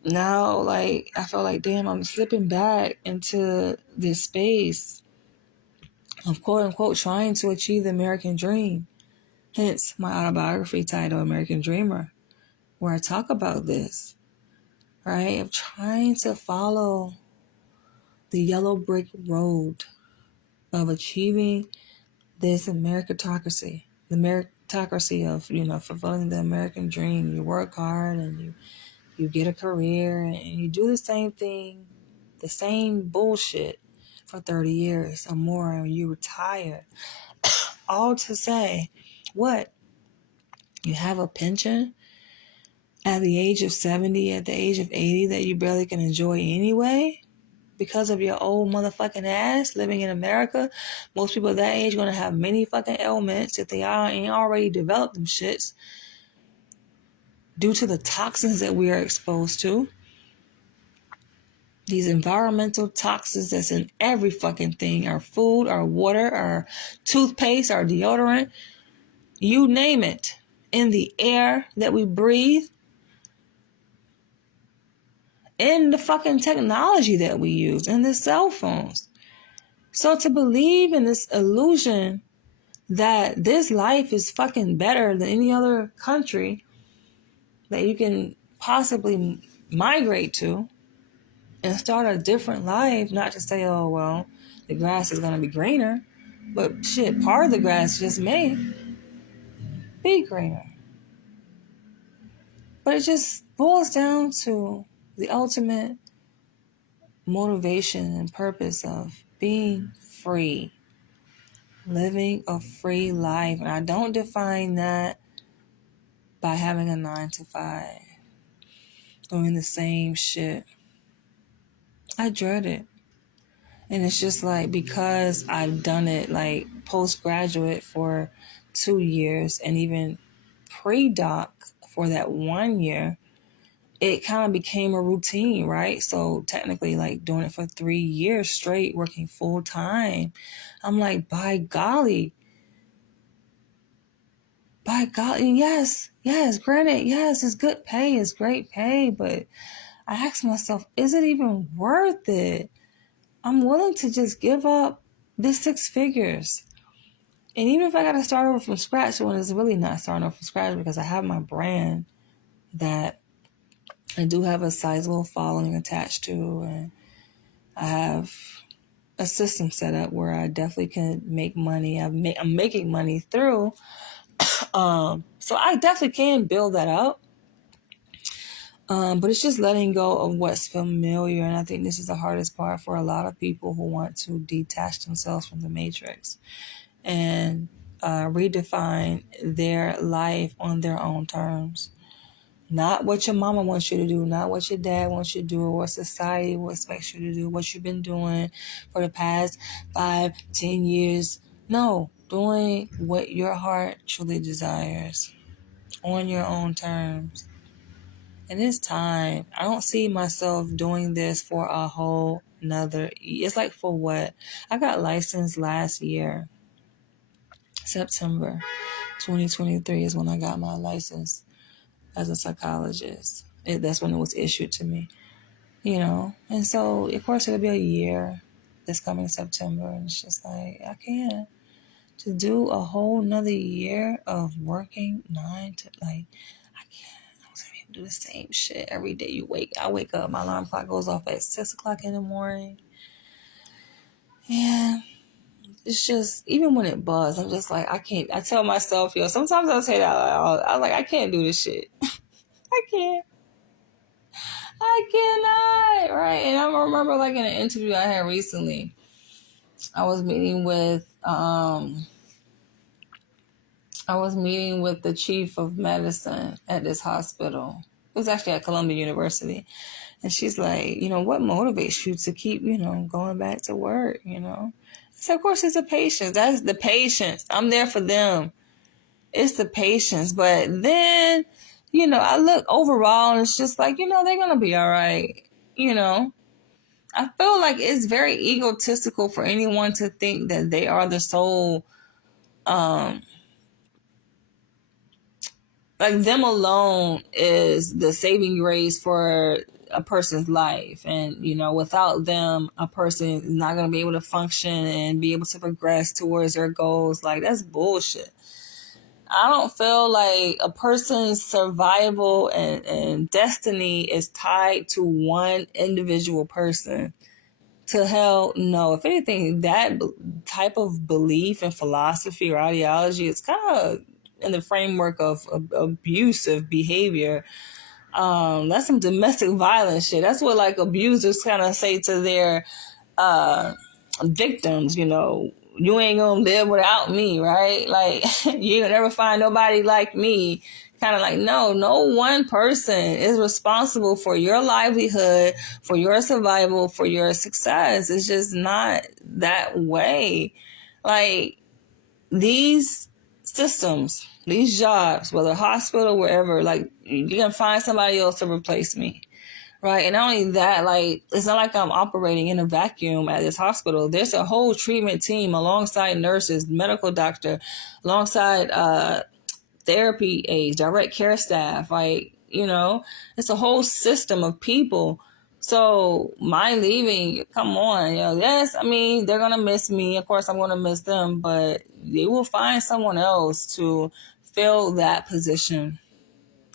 now, like, I felt like, damn, I'm slipping back into this space of quote unquote trying to achieve the American dream. Hence my autobiography title, American Dreamer, where I talk about this, right? Of trying to follow the yellow brick road of achieving This meritocracy, the meritocracy of, fulfilling the American dream. You work hard and you get a career and you do the same thing, the same bullshit for 30 years or more, and you retire. All to say, what? You have a pension at the age of 70, at the age of 80 that you barely can enjoy anyway because of your old motherfucking ass living in America. Most people that age are going to have many fucking ailments if they ain't already developed them shits due to the toxins that we are exposed to. These environmental toxins that's in every fucking thing, our food, our water, our toothpaste, our deodorant, you name it, in the air that we breathe, in the fucking technology that we use, in the cell phones. So to believe in this illusion that this life is fucking better than any other country that you can possibly migrate to and start a different life, not to say, oh, well, the grass is going to be greener, but shit, part of the grass just may be greener. But it just boils down to the ultimate motivation and purpose of being free, living a free life. And I don't define that by having a 9-to-5, doing the same shit. I dread it. And it's just like, because I've done it like postgraduate for 2 years and even pre-doc for that 1 year, it kind of became a routine, right? So technically, like doing it for 3 years straight, working full time, I'm like, by golly, yes, granted, yes, it's good pay, it's great pay, but I asked myself, is it even worth it? I'm willing to just give up this 6 figures. And even if I got to start over from scratch, when it's really not starting over from scratch, because I have my brand that I do have a sizable following attached to, and I have a system set up where I definitely can make money. I'm making money through. So I definitely can build that up. But it's just letting go of what's familiar. And I think this is the hardest part for a lot of people who want to detach themselves from the matrix and redefine their life on their own terms. Not what your mama wants you to do, not what your dad wants you to do, or what society expects you to do, what you've been doing for the past 5-10 years. No, doing what your heart truly desires on your own terms. And it's time. I don't see myself doing this for a whole nother. It's like, for what? I got licensed last year. September 2023 is when I got my license as a psychologist. That's when it was issued to me, And so, of course, it'll be a year this coming September. And it's just like, I can't. To do a whole nother year of working 9 to, like, I can't. I was able to do the same shit every day. I wake up, my alarm clock goes off at 6 o'clock in the morning. And it's just, even when it buzzes, I'm just like, I can't. I tell myself, sometimes I'll say that out loud. I'm like, I can't do this shit. I can't. I cannot. Right. And I remember, like, in an interview I had recently, I was meeting with the chief of medicine at this hospital. It was actually at Columbia University. And she's like, what motivates you to keep, going back to work, So, of course, it's the patients. That's the patients. I'm there for them. It's the patients. But then, I look overall and it's just like, they're going to be all right. I feel like it's very egotistical for anyone to think that they are the sole, like them alone is the saving grace for a person's life. And, without them, a person is not going to be able to function and be able to progress towards their goals. Like, that's bullshit. I don't feel like a person's survival and destiny is tied to one individual person. To hell no. If anything, that type of belief and philosophy or ideology is kind of in the framework of abusive behavior. That's some domestic violence shit. That's what like abusers kind of say to their victims, you ain't gonna live without me, right? Like, you gonna never find nobody like me. Kind of like, no one person is responsible for your livelihood, for your survival, for your success. It's just not that way. Like, these systems, these jobs, whether hospital, wherever, like, you're gonna find somebody else to replace me. Right. And not only that, like, it's not like I'm operating in a vacuum at this hospital. There's a whole treatment team alongside nurses, medical doctor, alongside therapy aides, direct care staff. Like, it's a whole system of people. So my leaving, come on, yes, I mean, they're going to miss me. Of course, I'm going to miss them, but they will find someone else to fill that position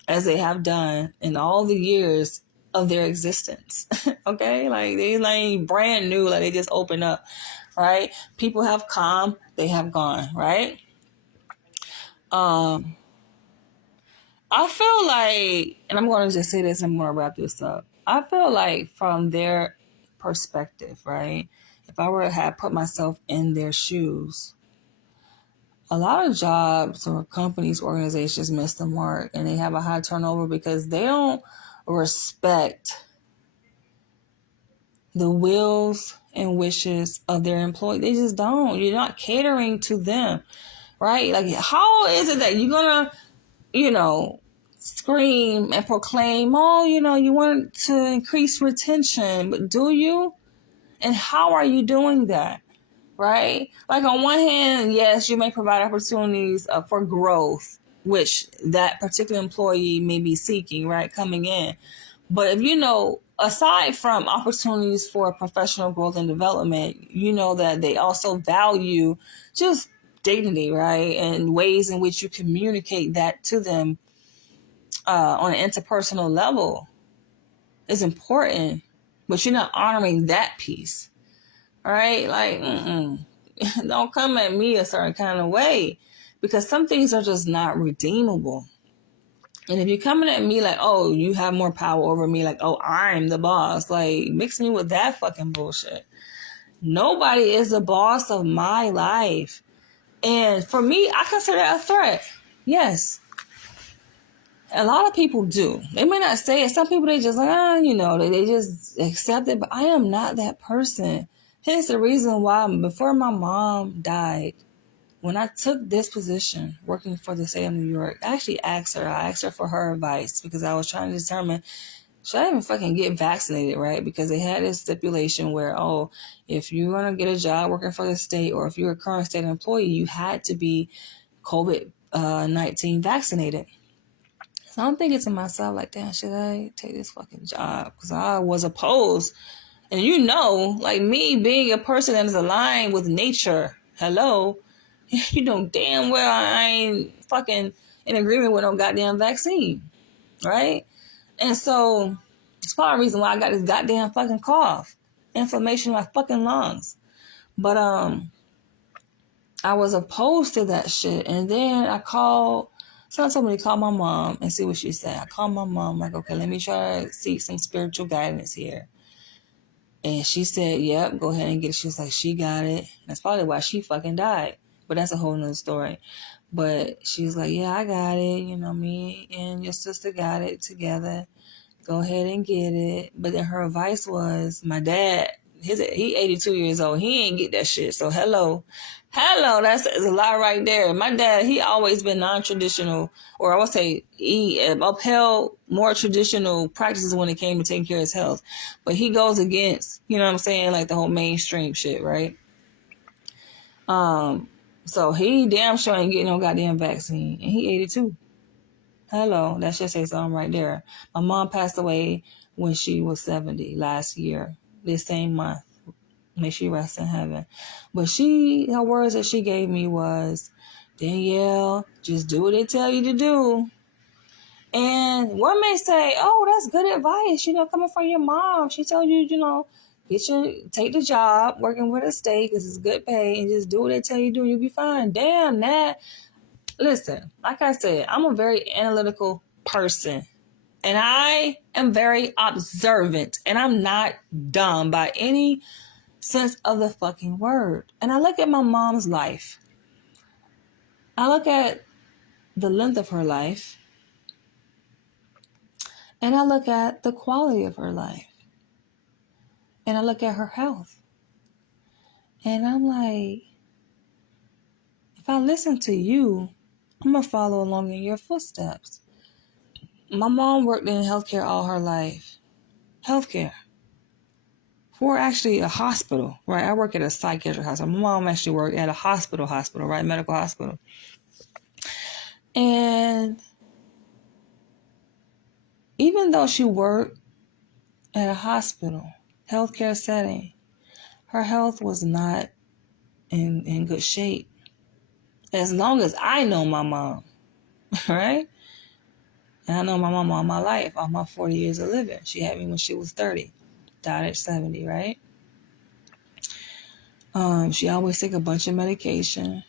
as they have done in all the years of their existence. Okay? Like, they like brand new, like they just opened up, right? People have come, they have gone, right? I feel like, and I'm going to just say this, I'm going to wrap this up. I feel like from their perspective, right? If I were to have put myself in their shoes, a lot of jobs or companies, organizations miss the mark and they have a high turnover because they don't respect the wills and wishes of their employees. They just don't. You're not catering to them, right? Like, how is it that you're going to, scream and proclaim, oh, you want to increase retention, but do you? And how are you doing that? Right? Like, on one hand, yes, you may provide opportunities for growth, which that particular employee may be seeking, right? Coming in. But if aside from opportunities for professional growth and development, that they also value just dignity, right? And ways in which you communicate that to them on an interpersonal level is important, but you're not honoring that piece, right? Like, don't come at me a certain kind of way, because some things are just not redeemable. And if you're coming at me like, oh, you have more power over me, like, oh, I'm the boss, like, mix me with that fucking bullshit. Nobody is the boss of my life. And for me, I consider that a threat. Yes. A lot of people do. They may not say it. Some people, they just like, they just accept it. But I am not that person. Hence the reason why before my mom died, when I took this position working for the state of New York, I actually asked her for her advice because I was trying to determine, should I even fucking get vaccinated, right? Because they had this stipulation where, if you're going to get a job working for the state or if you're a current state employee, you had to be COVID-19 vaccinated. So I'm thinking to myself, like, damn, should I take this fucking job? Because I was opposed. And like me being a person that is aligned with nature, hello, you know damn well I ain't fucking in agreement with no goddamn vaccine, right? And so it's part of the reason why I got this goddamn fucking cough, inflammation in my fucking lungs. But I was opposed to that shit. And then someone told me to call my mom and see what she said. I called my mom, like, okay, let me try to seek some spiritual guidance here. And she said, yep, go ahead and get it. She was like, she got it. That's probably why she fucking died. But that's a whole nother story. But she was like, yeah, I got it. Me and your sister got it together. Go ahead and get it. But then her advice was, my dad, he 82 years old. He ain't get that shit. So hello, that's a lot right there. My dad, he always been non-traditional, or I would say he upheld more traditional practices when it came to taking care of his health. But he goes against, like the whole mainstream shit, right? So he damn sure ain't getting no goddamn vaccine. And he 82. Hello, that should say something right there. My mom passed away when she was 70 last year, this same month. May she rest in heaven. But her words that she gave me was, Danielle, just do what they tell you to do. And one may say, oh, that's good advice, coming from your mom. She told you, take the job working with a state because it's good pay and just do what they tell you to do and you'll be fine. Damn that. Listen, like I said, I'm a very analytical person and I am very observant and I'm not dumb by any sense of the fucking word. And I look at my mom's life. I look at the length of her life and I look at the quality of her life and I look at her health. And I'm like, if I listen to you, I'm going to follow along in your footsteps. My mom worked in healthcare all her life. Healthcare. For actually a hospital, right? I work at a psychiatric hospital. My mom actually worked at a hospital, right? Medical hospital. And even though she worked at a hospital, healthcare setting, her health was not in good shape. As long as I know my mom, right? And I know my mom all my life, all my 40 years of living. She had me when she was 30, died at 70, right? She always took a bunch of medication.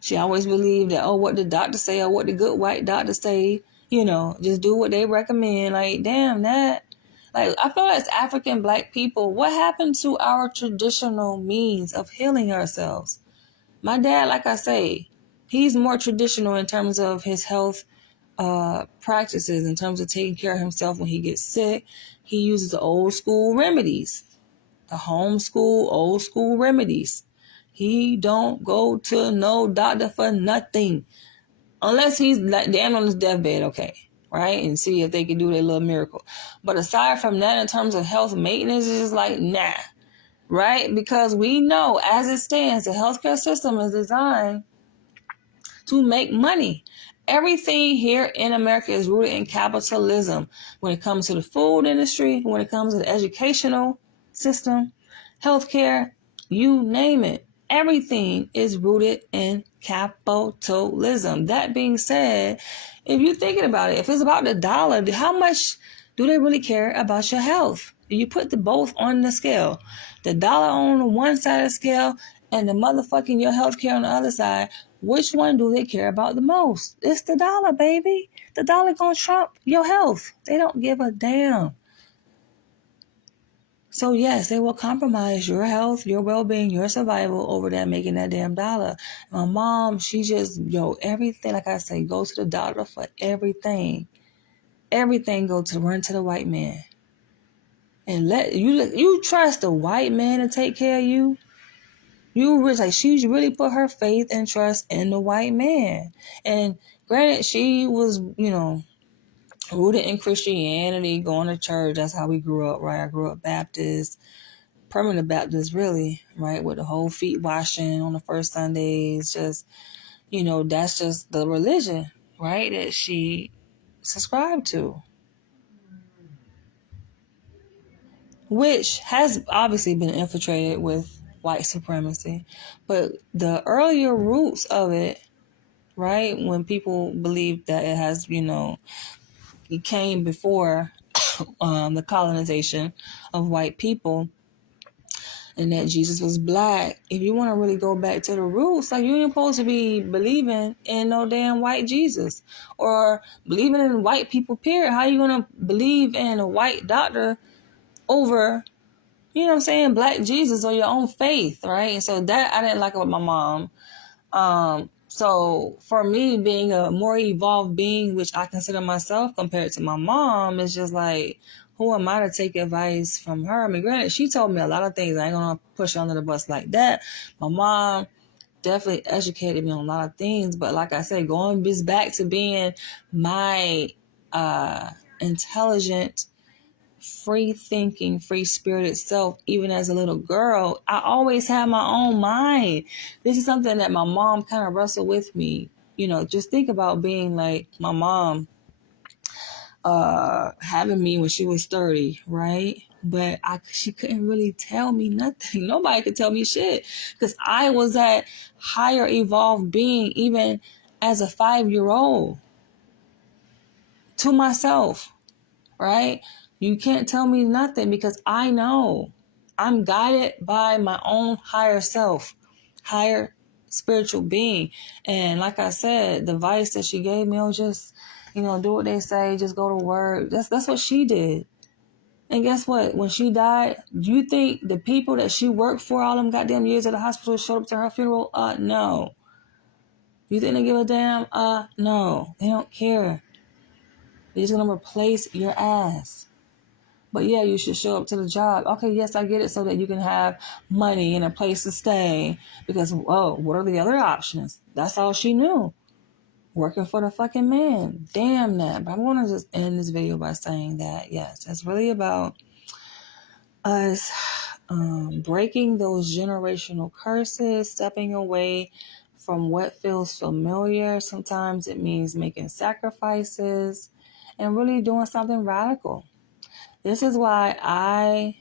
She always believed that, oh, what the doctor say or what the good white doctor say, just do what they recommend. Like, damn that. Like, I feel as African Black people, what happened to our traditional means of healing ourselves? My dad, like I say, he's more traditional in terms of his health practices, in terms of taking care of himself when he gets sick. He uses the old school remedies, the homeschool, old school remedies. He don't go to no doctor for nothing. Unless he's like damn on his deathbed, okay. Right? And see if they can do their little miracle. But aside from that, in terms of health maintenance, it's just like, nah. Right? Because we know, as it stands, the healthcare system is designed to make money. Everything here in America is rooted in capitalism. When it comes to the food industry, when it comes to the educational system, healthcare, you name it. Everything is rooted in capitalism. That being said, if you're thinking about it, if it's about the dollar, how much do they really care about your health? You put the both on the scale. The dollar on one side of the scale and the motherfucking your healthcare on the other side. Which one do they care about the most? It's the dollar, baby. The dollar gonna trump your health. They don't give a damn. So yes, they will compromise your health, your well-being, your survival over that making that damn dollar. My mom, she just, everything, like I say, go to the doctor for everything. Everything run to the white man. And you trust the white man to take care of you. She really put her faith and trust in the white man. And granted, she was, rooted in Christianity, going to church. That's how we grew up, right? I grew up Baptist, permanent Baptist, really, right? With the whole feet washing on the first Sundays. Just, that's just the religion, right? That she subscribed to. Which has obviously been infiltrated with white supremacy. But the earlier roots of it, right, when people believe that it has, it came before the colonization of white people and that Jesus was black. If you want to really go back to the roots, like you ain't supposed to be believing in no damn white Jesus or believing in white people, period. How you going to believe in a white doctor over, black Jesus or your own faith, right? And so that I didn't like about my mom. So for me, being a more evolved being, which I consider myself compared to my mom, is just like, who am I to take advice from her? I mean, granted, she told me a lot of things. I ain't gonna push her under the bus like that. My mom definitely educated me on a lot of things, but like I said, going back to being my intelligent, free-thinking, free-spirited self, even as a little girl, I always had my own mind. This is something that my mom kind of wrestled with me. Just think about being like my mom having me when she was 30, right? But she couldn't really tell me nothing. Nobody could tell me shit because I was that higher evolved being even as a 5-year-old to myself, right? You can't tell me nothing because I know. I'm guided by my own higher self, higher spiritual being. And like I said, the advice that she gave me, was just, do what they say, just go to work. That's what she did. And guess what? When she died, do you think the people that she worked for all them goddamn years at the hospital showed up to her funeral? No. You think they give a damn? No. They don't care. They're just gonna replace your ass. But yeah, you should show up to the job. Okay, yes, I get it, so that you can have money and a place to stay. Because, what are the other options? That's all she knew. Working for the fucking man. Damn that. But I'm going to just end this video by saying that, yes, it's really about us breaking those generational curses, stepping away from what feels familiar. Sometimes it means making sacrifices and really doing something radical. This is why I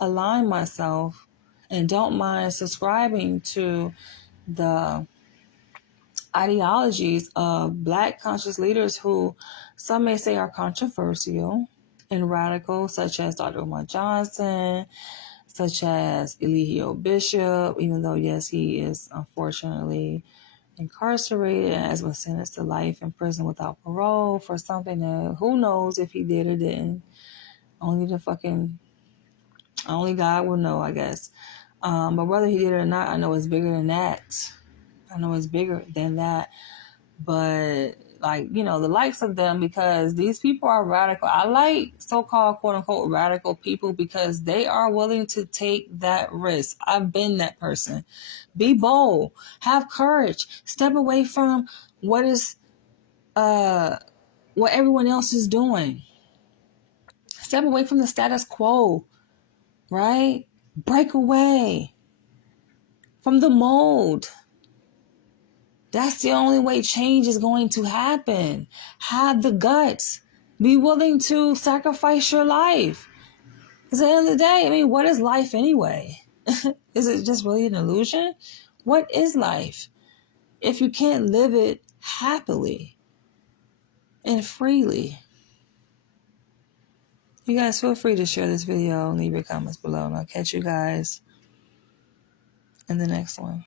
align myself and don't mind subscribing to the ideologies of Black conscious leaders who some may say are controversial and radical, such as Dr. Umar Johnson, such as Eligio Bishop, even though, yes, he is unfortunately incarcerated and has been sentenced to life in prison without parole for something that who knows if he did or didn't. Only God will know, I guess. But whether he did it or not, I know it's bigger than that. But the likes of them, because these people are radical. I like so-called quote unquote radical people because they are willing to take that risk. I've been that person. Be bold, have courage, step away from what everyone else is doing. Step away from the status quo, right? Break away from the mold. That's the only way change is going to happen. Have the guts. Be willing to sacrifice your life. Because at the end of the day, what is life anyway? Is it just really an illusion? What is life if you can't live it happily and freely? You guys feel free to share this video and leave your comments below. And I'll catch you guys in the next one.